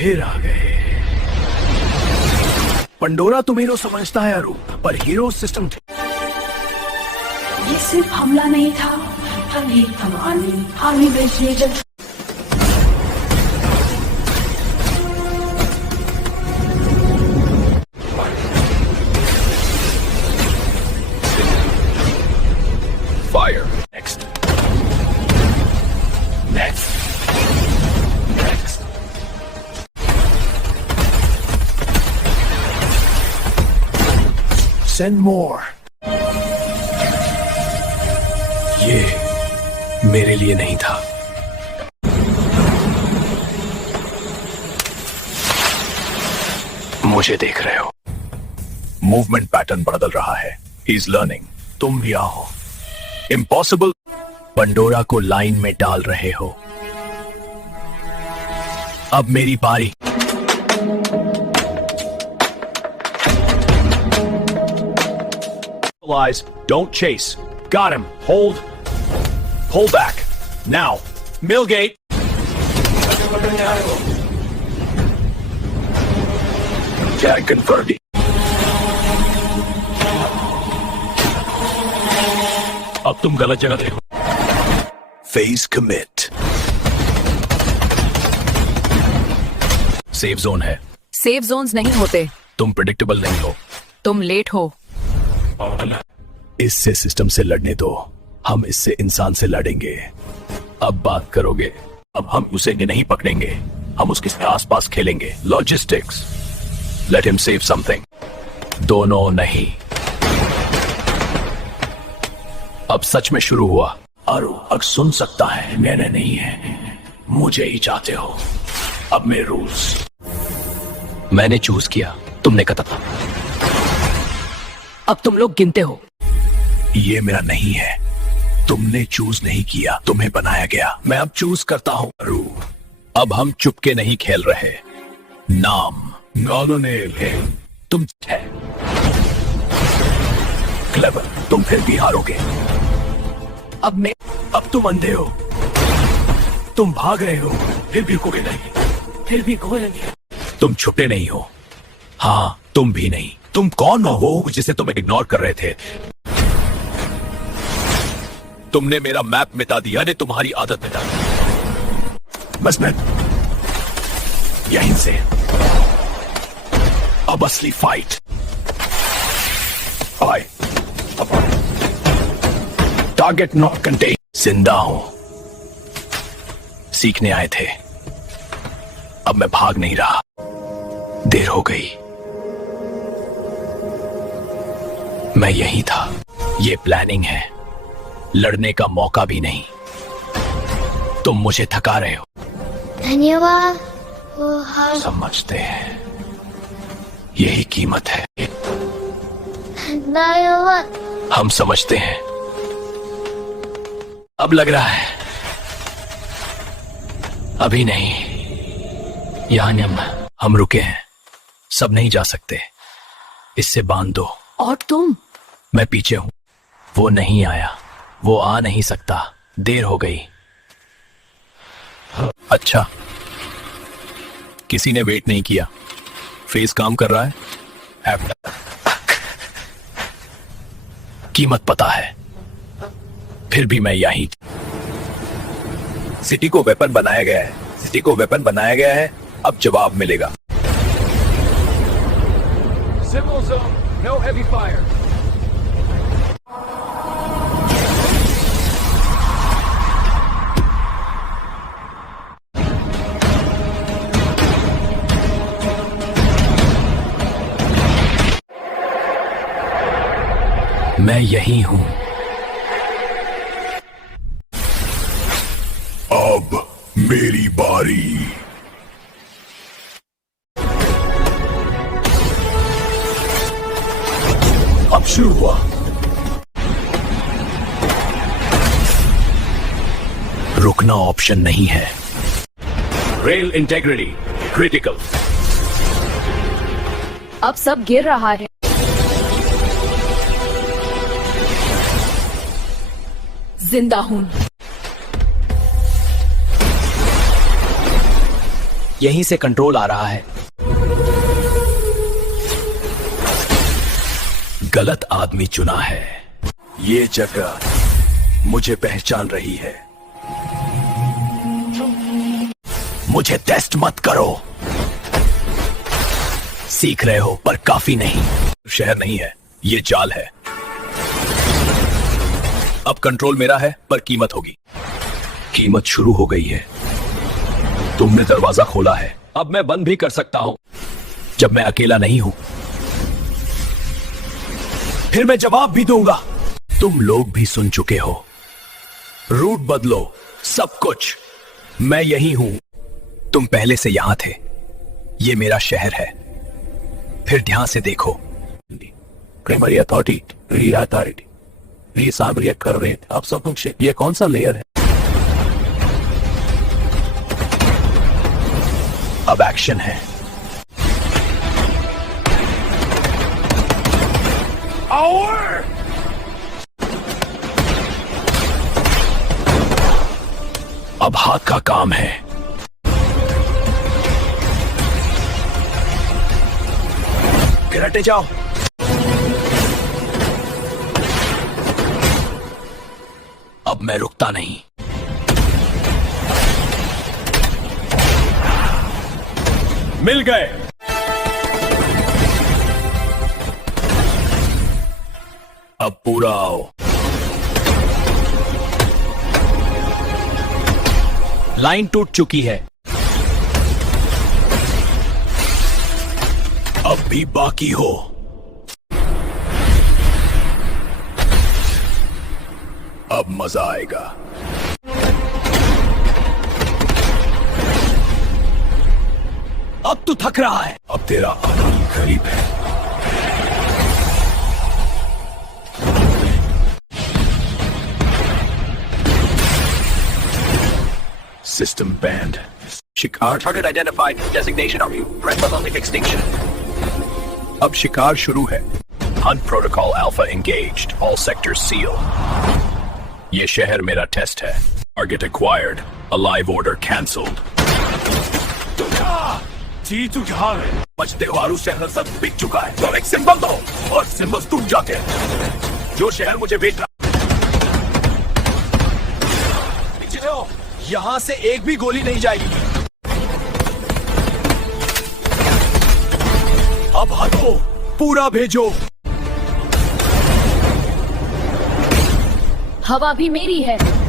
फिर आ गए। पंडोरा तुम हीरो समझता है अरू, पर हीरो सिस्टम ये सिर्फ हमला नहीं था, हम एक कमानी army base reason. Fire. Next. Next. Next. Send more. ये मेरे लिए नहीं था। मुझे देख रहे हो। मूवमेंट पैटर्न बदल रहा है। He is learning. तुम भी आओ। इम्पॉसिबल। पंडोरा को लाइन में डाल रहे हो। अब मेरी बारी। Don't chase. Got him. Hold. Pull back. Now. Millgate. Tag confirmed. अब तुम गलत जगह थे। Phase commit. सेफ जोन है। सेफ जोन्स नहीं होते। तुम प्रेडिक्टेबल नहीं हो। तुम लेट हो। इससे सिस्टम से लड़ने दो। हम इससे इंसान से लड़ेंगे। अब बात करोगे। अब हम उसे नहीं पकड़ेंगे। हम उसके आसपास खेलेंगे। Logistics. Let him save something. दोनों नहीं। अब सच में शुरू हुआ। अरू अब सुन सकता है। मैंने नहीं है। मुझे ही चाहते हो। अब मेरे रूल्स। मैंने चूज किया। तुमने कहा था। अब तुम लोग गिनते हो। ये मेरा नहीं है। तुमने चूज नहीं किया। तुम्हें बनाया गया। मैं अब चूज करता हूं। अरू अब हम चुपके नहीं खेल रहे। नाम नॉलोनेल है। तुम है क्लेवर। तुम फिर भी हारोगे। अब तुम अंधे हो। तुम भाग रहे हो। फिर भी कोई नहीं। फिर भी कोई नहीं। तुम छुपे नहीं हो। हाँ तुम भी नहीं। तुम कौन हो वो जिसे तुम इग्नोर कर रहे थे? तुमने मेरा मैप मिटा दिया ने तुम्हारी आदत मिटा दी। बस मैं यहीं से। अब असली फाइट। आए टारगेट नॉट कंटेन। जिंदा हूं। सीखने आए थे। अब मैं भाग नहीं रहा। देर हो गई। मैं यही था। ये प्लानिंग है। लड़ने का मौका भी नहीं। तुम मुझे थका रहे हो। धन्यवाद। समझते हैं। यही कीमत है। धन्यवाद। हम समझते हैं। अब लग रहा है। अभी नहीं। यहाँ हम रुके हैं। सब नहीं जा सकते। इससे बांध दो। और तुम? मैं पीछे हूं। वो नहीं आया। वो आ नहीं सकता। देर हो गई। अच्छा किसी ने वेट नहीं किया। फेस काम कर रहा है। कीमत पता है। फिर भी मैं यहीं। सिटी को वेपन बनाया गया है। सिटी को वेपन बनाया गया है। अब जवाब मिलेगा। Civil zone, no heavy fire. मैं यही हूं। अब मेरी बारी। अब शुरू हुआ। रुकना ऑप्शन नहीं है। Rail integrity critical. अब सब गिर रहा है। जिंदा हूं। यहीं से कंट्रोल आ रहा है। गलत आदमी चुना है। ये जगह मुझे पहचान रही है। मुझे टेस्ट मत करो। सीख रहे हो पर काफी नहीं। शहर नहीं है, ये जाल है। अब कंट्रोल मेरा है पर कीमत होगी। कीमत शुरू हो गई है। तुमने दरवाजा खोला है, अब मैं बंद भी कर सकता हूं जब मैं अकेला नहीं हूं। फिर मैं जवाब भी दूंगा। तुम लोग भी सुन चुके हो। रूट बदलो, सब कुछ। मैं यही हूं। तुम पहले से यहां थे। ये मेरा शहर है। फिर ध्यान से देखो। प्राइमरी अथॉरिटी, ये सब रिएक्ट कर रहे हैं। अब सब कुछ ये कौन सा लेयर है? अब एक्शन है। अब हाथ का काम है। फिर हटे जाओ। अब मैं रुकता नहीं। मिल गए। अब पूरा आओ। लाइन टूट चुकी है। अब भी बाकी हो। अब मजा आएगा। अब तू थक रहा है। अब तेरा आखिरी करीब है। System banned. शिकार target identified. Designation of you. Red Monolithic extinction. अब शिकार शुरू है। Hunt protocol alpha engaged. All sectors sealed. ये शहर मेरा टेस्ट है। Target acquired. Alive order cancelled. तू कहाँ है? बचते हुए शहर सब बिक चुका है। तो एक सिंबल दो और सिंबल टूट जाते हैं। जो शहर मुझे बेच रहा। पीछे हो। यहां से एक भी गोली नहीं जाएगी। अब हटो, पूरा भेजो। हवा भी मेरी है।